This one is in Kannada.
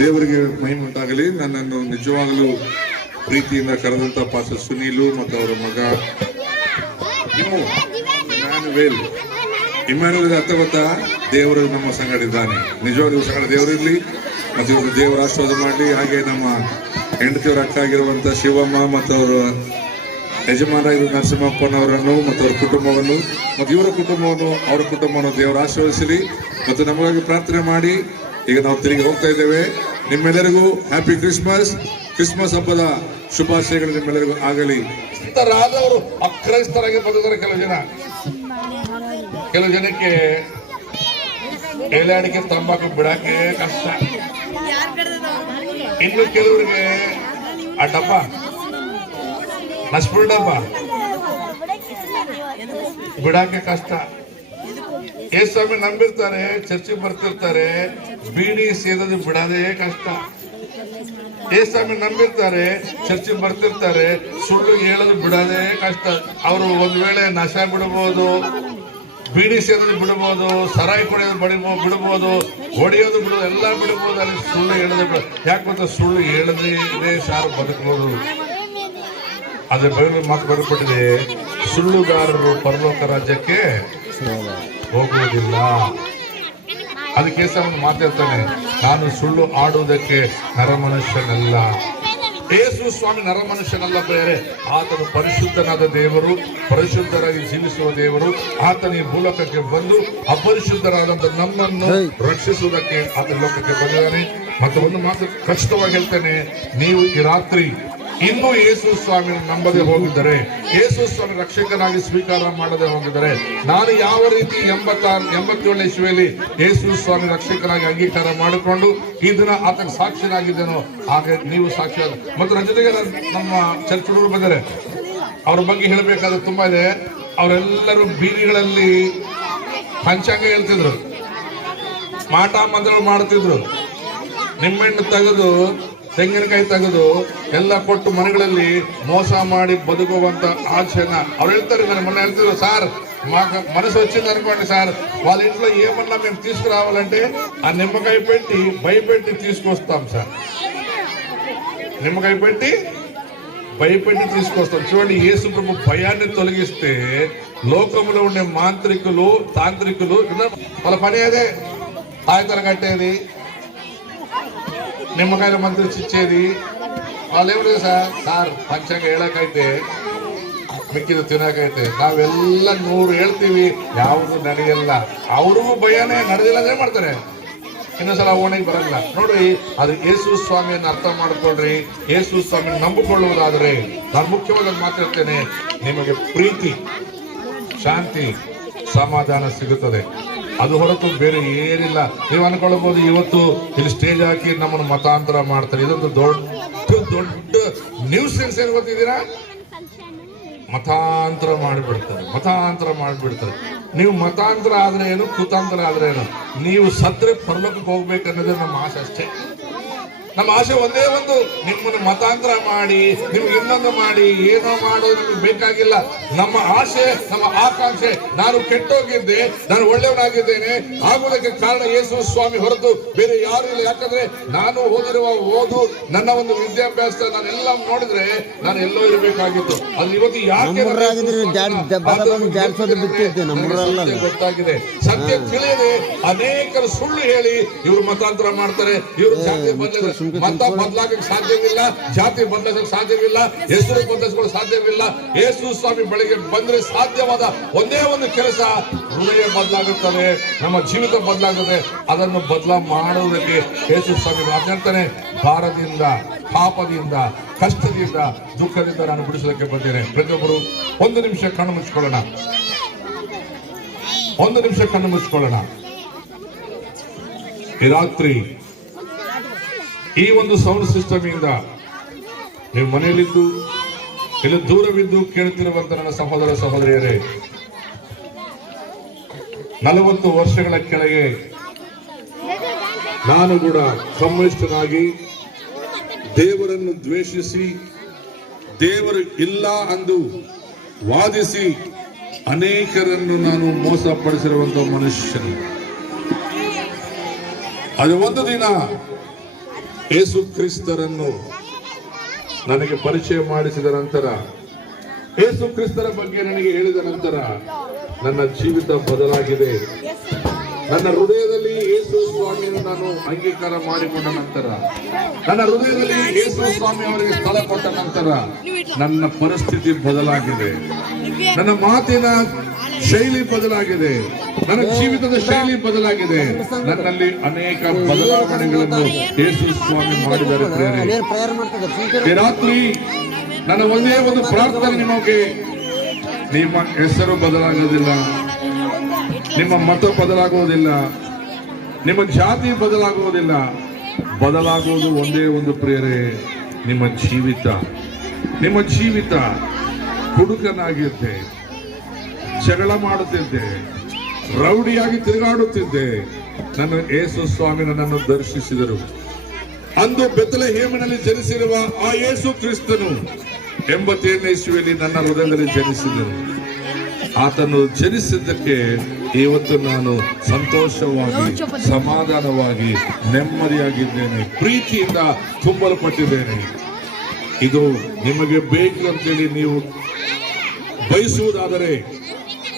ದೇವರಿಗೆ ಮಹಿಮೆ ಉಂಟಾಗಲಿ. ನನ್ನನ್ನು ನಿಜವಾಗಲೂ ಪ್ರೀತಿಯಿಂದ ಕರೆದಂತ ಪಾಸ್ಟರ್ ಸುನೀಲು ಮತ್ತು ಅವರ ಮಗ ಇಮ್ಯಾನುವೇಲ್ ಅರ್ಥ ಗೊತ್ತಾ? ದೇವರು ನಮ್ಮ ಸಂಗಡ ಇದ್ದಾನೆ. ನಿಜವಾಗ್ಲೂ ಸಂಗಡ ದೇವರಿರ್ಲಿ ಮತ್ತು ಇವರು ದೇವರ ಆಶೀರ್ವಾದ ಮಾಡಲಿ. ಹಾಗೆ ನಮ್ಮ ಹೆಂಡತಿಯವರ ಅಕ್ಕ ಆಗಿರುವಂತ ಶಿವಮ್ಮ ಮತ್ತು ಅವರ ಯಜಮಾನರಾಗಿರುವ ನರಸಿಂಹಪ್ಪನವರನ್ನು ಮತ್ತು ಅವರ ಕುಟುಂಬವನ್ನು ಮತ್ತು ಇವರ ಕುಟುಂಬವನ್ನು ಅವರ ಕುಟುಂಬವನ್ನು ದೇವರ ಆಶೀರ್ವದಿಸಲಿ ಮತ್ತು ನಮಗಾಗಿ ಪ್ರಾರ್ಥನೆ ಮಾಡಿ. ಈಗ ನಾವು ತಿರುಗಿ ಹೋಗ್ತಾ ಇದ್ದೇವೆ. ನಿಮ್ಮೆಲ್ಲರಿಗೂ ಹ್ಯಾಪಿ ಕ್ರಿಸ್ಮಸ್. ಕ್ರಿಸ್ಮಸ್ ಹಬ್ಬದ ಶುಭಾಶಯಗಳು ನಿಮ್ಮೆಲ್ಲರಿಗೂ ಆಗಲಿ. ರಾದವರು ಅಕ್ರೈಸ್ತರಾಗಿ ಬದುಕಿದ್ದಾರೆ. ಕೆಲವು ಜನಕ್ಕೆ ಎಲೆ ತಂಬಾಕು ಬಿಡಕ್ಕೆ ಕಷ್ಟ. ಇನ್ನು ಕೆಲವರಿಗೆ ಆ ಡಬ್ಬ ನಸ್ಪುರ್ ಡಬ್ಬ ಬಿಡಕ್ಕೆ ಕಷ್ಟ. ಯೇಸುಸ್ವಾಮಿ ನಂಬಿರ್ತಾರೆ, ಚರ್ಚಿಗೆ ಬರ್ತಿರ್ತಾರೆ, ಬೀಡಿ ಸೇದೋದು ಬಿಡೋದೇ ಕಷ್ಟ. ಯೇಸುಸ್ವಾಮಿ ನಂಬಿರ್ತಾರೆ, ಚರ್ಚಿಗೆ ಬರ್ತಿರ್ತಾರೆ, ಸುಳ್ಳು ಹೇಳೋದು ಬಿಡೋದೇ ಕಷ್ಟ. ಅವರು ಒಂದ್ ವೇಳೆ ನಶ ಬಿಡಬಹುದು, ಬೀಡಿ ಸೇದೋದು ಬಿಡಬಹುದು, ಸರಾಯಿ ಕುಡಿಯೋದು ಬಿಡಬಹುದು, ಹೊಡೆಯೋದು ಬಿಡೋದು ಎಲ್ಲ ಬಿಡಬಹುದು. ಅಲ್ಲಿ ಸುಳ್ಳು ಹೇಳೋದು ಬಿಡ. ಯಾಕೆ ಗೊತ್ತಾ? ಸುಳ್ಳು ಹೇಳದೇ ಇದೆ ಸಾರು ಬದುಕಬಹುದು. ಅದೇ ಬೈಬಲ್ ಮಾತು ಬರೆಯಲ್ಪಟ್ಟಿದೆ, ಸುಳ್ಳುಗಾರರು ಪರಲೋಕ ರಾಜ್ಯಕ್ಕೆ ಹೋಗುವುದಿಲ್ಲ. ಅದಕ್ಕೆ ಒಂದು ಮಾತಾಡ್ತಾನೆ, ನಾನು ಸುಳ್ಳು ಆಡುವುದಕ್ಕೆ ನರಮನುಷ್ಯನಲ್ಲ. ಯೇಸು ಸ್ವಾಮಿ ನರಮನುಷ್ಯನಲ್ಲ ಬೇರೆ. ಆತನು ಪರಿಶುದ್ಧನಾದ ದೇವರು, ಪರಿಶುದ್ಧರಾಗಿ ಜೀವಿಸುವ ದೇವರು. ಆತನ ಈ ಮೂಲಕಕ್ಕೆ ಬಂದು ಅಪರಿಶುದ್ಧರಾದಂತ ನಮ್ಮನ್ನು ರಕ್ಷಿಸುವುದಕ್ಕೆ ಆತನ ಲೋಕಕ್ಕೆ ಬಂದಿದ್ದಾನೆ. ಮತ್ತು ಒಂದು ಮಾತು ಖಚಿತವಾಗಿ ಹೇಳ್ತೇನೆ, ನೀವು ಈ ರಾತ್ರಿ ಇನ್ನೂ ಯೇಸು ಸ್ವಾಮಿ ನಂಬದೆ ಹೋಗಿದ್ದರೆ, ಯೇಸು ಸ್ವಾಮಿ ರಕ್ಷಕನಾಗಿ ಸ್ವೀಕಾರ ಮಾಡದೆ ಹೋಗಿದ್ದಾರೆ, ನಾನು ಯಾವ ರೀತಿ 87 ಇಸ್ವಿಯಲ್ಲಿ ಯೇಸು ಸ್ವಾಮಿ ರಕ್ಷಕನಾಗಿ ಅಂಗೀಕಾರ ಮಾಡಿಕೊಂಡು ಈ ದಿನ ಆತನ ಸಾಕ್ಷಿಯಾಗಿದ್ದೇನೋ ಹಾಗೆ ನೀವು ಸಾಕ್ಷಿ. ಮತ್ತು ನನ್ನ ಜೊತೆಗೆ ನಮ್ಮ ಚರ್ಚ್ ಹುಡುಗರು ಬಂದರೆ ಅವ್ರ ಬಗ್ಗೆ ಹೇಳಬೇಕಾದ್ರೆ ತುಂಬಾ ಇದೆ. ಅವರೆಲ್ಲರೂ ಬೀದಿಗಳಲ್ಲಿ ಪಂಚಾಂಗ ಹೇಳ್ತಿದ್ರು, ಮಾಟ ಮಂತ್ರಗಳು ಮಾಡ್ತಿದ್ರು, ನಿಮ್ಮೆಣ್ಣು ತೆಗೆದು ತೆಂಗಿನಕಾಯಿ ತೆಗೆದು ಎಲ್ಲ ಕೊಟ್ಟು ಮನೆಗಳಲ್ಲಿ ಮೋಸ ಮಾಡಿ ಬದುಕುವಂತ ఆచరణ. ಅವ್ರು ಹೇಳ್ತಾರೆ, మన మొన్న ಹೇಳ್ತಿದ್ರು, సార్ మాకు మనసు వచ్చింది అనుకోండి సార్, వాళ్ళ ఇంట్లో ఏమన్నా మేము తీసుకురావాలంటే ఆ నిమ్మకాయ పెట్టి భయపెట్టి తీసుకొస్తాం సార్. నిమ్మకాయ పెట్టి భయపెట్టి తీసుకొస్తాం. చూడండి, యేసు ప్రభు భయాన్ని తొలగిస్తే లోకంలో ఉండే మాంత్రికులు, తాంత్రికులు వాళ్ళ పని అదే. తాయితనం కట్టేది, నిమ్మకాయల మంత్రి ఇచ్చేది. వాళ్ళు ఏమిటి సాರ್ ಪಂಚಾಂಗ ಹೇಳಕೈತೆ ಮಿಕ್ಕಿದ ತಿನ್ನಕೈತೆ, ನಾವೆಲ್ಲ 100 ಹೇಳ್ತೀವಿ, ಯಾವುದು ನಡೆಯಲ್ಲ. ಅವ್ರಿಗೂ ಭಯನೇ, ನಡೆದಿಲ್ಲದೇ ಮಾಡ್ತಾರೆ. ಇನ್ನೊಂದ್ಸಲ ಓಣಿಗೆ ಬರಲ್ಲ. ನೋಡ್ರಿ, ಅದು ಯೇಸು ಸ್ವಾಮಿಯನ್ನು ಅರ್ಥ ಮಾಡ್ಕೊಳ್ರಿ. ಯೇಸು ಸ್ವಾಮಿ ನಂಬಿಕೊಳ್ಳುವುದಾದ್ರೆ ನಾನು ಮುಖ್ಯವಾಗಿ ಮಾತಾಡ್ತೇನೆ, ನಿಮಗೆ ಪ್ರೀತಿ, ಶಾಂತಿ, ಸಮಾಧಾನ ಸಿಗುತ್ತದೆ. ಅದು ಹೊರತು ಬೇರೆ ಏನಿಲ್ಲ. ನೀವು ಅನ್ಕೊಳ್ಬಹುದು, ಇವತ್ತು ಇಲ್ಲಿ ಸ್ಟೇಜ್ ಹಾಕಿ ನಮ್ಮನ್ನು ಮತಾಂತರ ಮಾಡ್ತಾರೆ. ಇದೊಂದು ದೊಡ್ಡ ನ್ಯೂಸ್ ಸೆನ್ಸ್ ಏನು ಗೊತ್ತಿದ್ದೀರಾ? ಮತಾಂತರ ಮಾಡಿಬಿಡ್ತಾರೆ. ನೀವು ಮತಾಂತರ ಆದ್ರೆ ಏನು, ಕುತಾಂತರ ಆದ್ರೆ ಏನು, ನೀವು ಸತ್ರೆ ಪರಲೋಕಕ್ಕೆ ಹೋಗ್ಬೇಕನ್ನೋದೇ ನಮ್ಮ ಆಸೆ ಅಷ್ಟೇ. ನಮ್ಮ ಆಸೆ ಒಂದೇ ಒಂದು, ನಿಮ್ಮನ್ನು ಮತಾಂತರ ಮಾಡಿ ನಿಮ್ಗೆ ಇನ್ನೊಂದು ಮಾಡಿ ಏನೋ ಮಾಡೋದು ನಮಗೆ ಬೇಕಾಗಿಲ್ಲ. ನಮ್ಮ ಆಸೆ, ನಮ್ಮ ಆಕಾಂಕ್ಷೆ, ನಾನು ಕೆಟ್ಟೋಗಿದ್ದೆ, ನಾನು ಒಳ್ಳೆಯವನಾಗಿದ್ದೇನೆ ಆಗುವುದಕ್ಕೆ ಕಾರಣ ಯೇಸು ಸ್ವಾಮಿ ಹೊರತು ಬೇರೆ ಯಾರು ಇಲ್ಲ. ಯಾಕಂದ್ರೆ ನಾನು ಓದಿರುವ ಓದು, ನನ್ನ ಒಂದು ವಿದ್ಯಾಭ್ಯಾಸ ನಾನೆಲ್ಲ ನೋಡಿದ್ರೆ ನಾನು ಎಲ್ಲೋ ಇರಬೇಕಾಗಿತ್ತು. ಅದು ಇವತ್ತು ಯಾಕೆ ಗೊತ್ತಾಗಿದೆ. ಸತ್ಯ ತಿಳಿಯದೆ ಅನೇಕರು ಸುಳ್ಳು ಹೇಳಿ ಇವರು ಮತಾಂತರ ಮಾಡ್ತಾರೆ. ಇವರು ಜಾತಿ ಮತ ಬದಲಾಗಕ್ಕೆ ಸಾಧ್ಯವಿಲ್ಲ, ಜಾತಿ ಬದಲಾಗಕ್ಕೆ ಸಾಧ್ಯವಿಲ್ಲ, ಹೆಸರು ಬದಲಿಸ್ಕೊಳ್ಳೋಕೆ ಸಾಧ್ಯವಿಲ್ಲ. ಯೇಸು ಸ್ವಾಮಿ ಬಳಿಗೆ ಬಂದ್ರೆ ಸಾಧ್ಯವಾದ ಒಂದೇ ಒಂದು ಕೆಲಸ, ಹೃದಯ ಬದಲಾಗುತ್ತದೆ, ನಮ್ಮ ಜೀವಿತ ಬದಲಾಗುತ್ತದೆ. ಅದನ್ನು ಬದಲಾ ಮಾಡುವುದಕ್ಕೆ ಯೇಸು ಸ್ವಾಮಿ ಮಾತನಾಡ್ತಾನೆ, ಭಾರದಿಂದ, ಪಾಪದಿಂದ, ಕಷ್ಟದಿಂದ, ದುಃಖದಿಂದ ನಾನು ಬಿಡಿಸೋದಕ್ಕೆ ಬಂದೇನೆ. ಪ್ರತಿಯೊಬ್ಬರು ಒಂದು ನಿಮಿಷ ಕಣ್ಣು ಮುಚ್ಚಿಕೊಳ್ಳೋಣ. ಈ ರಾತ್ರಿ ಈ ಒಂದು ಸೌಂಡ್ ಸಿಸ್ಟಮ್ ಇಂದ ನೀವು ಮನೆಯಲ್ಲಿದ್ದು ಇಲ್ಲ ದೂರವಿದ್ದು ಕೇಳುತ್ತಿರುವಂತ ನನ್ನ ಸಹೋದರ ಸಹೋದರಿಯರೇ, 40 ವರ್ಷಗಳ ಕೆಳಗೆ ನಾನು ಕೂಡ ಕಮ್ಯುನಿಸ್ಟನಾಗಿ ದೇವರನ್ನು ದ್ವೇಷಿಸಿ, ದೇವರು ಇಲ್ಲ ಅಂದು ವಾದಿಸಿ ಅನೇಕರನ್ನು ನಾನು ಮೋಸಪಡಿಸಿರುವಂತಹ ಮನುಷ್ಯನು. ಅದು ಒಂದು ದಿನ ಯೇಸು ಕ್ರಿಸ್ತರನ್ನು ನನಗೆ ಪರಿಚಯ ಮಾಡಿಸಿದ ನಂತರ, ಯೇಸು ಕ್ರಿಸ್ತರ ಬಗ್ಗೆ ನನಗೆ ಹೇಳಿದ ನಂತರ ನನ್ನ ಜೀವಿತ ಬದಲಾಗಿದೆ. ನನ್ನ ಹೃದಯದಲ್ಲಿ ಯೇಸು ಸ್ವಾಮಿಯನ್ನು ನಾನು ಅಂಗೀಕಾರ ಮಾಡಿಕೊಂಡ ನಂತರ, ನನ್ನ ಹೃದಯದಲ್ಲಿ ಯೇಸು ಸ್ವಾಮಿ ಅವರಿಗೆ ಸ್ಥಳ ಕೊಟ್ಟ ನಂತರ ನನ್ನ ಪರಿಸ್ಥಿತಿ ಬದಲಾಗಿದೆ. ನನ್ನ ಮಾತಿನ ಶೈಲಿ ಬದಲಾಗಿದೆ. ನನ್ನ ಜೀವಿತದ ಶೈಲಿ ಬದಲಾಗಿದೆ. ನನ್ನಲ್ಲಿ ಅನೇಕ ಬದಲಾವಣೆಗಳನ್ನು ಯೇಸು ಸ್ವಾಮಿ ಮಾಡಿದ್ದಾರೆ. ಈ ರಾತ್ರಿ ನನ್ನ ಒಂದೇ ಒಂದು ಪ್ರಾರ್ಥನೆ ನಿಮಗೆ, ನಿಮ್ಮ ಹೆಸರು ಬದಲಾಗುವುದಿಲ್ಲ, ನಿಮ್ಮ ಮತ ಬದಲಾಗುವುದಿಲ್ಲ, ನಿಮ್ಮ ಜಾತಿ ಬದಲಾಗುವುದಿಲ್ಲ. ಬದಲಾಗುವುದು ಒಂದೇ ಒಂದು ಪ್ರೇರೆ, ನಿಮ್ಮ ಜೀವಿತ. ನಿಮ್ಮ ಜೀವಿತ ಹುಡುಗನಾಗಿದ್ದೆ, ಜಗಳ ಮಾಡುತ್ತಿದ್ದೆ, ರೌಡಿಯಾಗಿ ತಿರುಗಾಡುತ್ತಿದ್ದೆ. ನನ್ನ ಯೇಸು ಸ್ವಾಮಿ ನನ್ನನ್ನು ದರ್ಶಿಸಿದರು. ಅಂದು ಬೆತ್ಲೆಹೇಮಿನಲ್ಲಿ ಜನಿಸಿರುವ ಆ ಯೇಸು ಕ್ರಿಸ್ತನು 87ನೇ ಇಸ್ವಿಯಲ್ಲಿ ನನ್ನ ಹೃದಯದಲ್ಲಿ ಜನಿಸಿದರು. ಆತನು ಜನಿಸಿದ್ದಕ್ಕೆ ಇವತ್ತು ನಾನು ಸಂತೋಷವಾಗಿ, ಸಮಾಧಾನವಾಗಿ, ನೆಮ್ಮದಿಯಾಗಿದ್ದೇನೆ, ಪ್ರೀತಿಯಿಂದ ತುಂಬಲ್ಪಟ್ಟಿದ್ದೇನೆ. ಇದು ನಿಮಗೆ ಬೇಕು ಅಂತೇಳಿ ನೀವು ಬಯಸುವುದಾದರೆ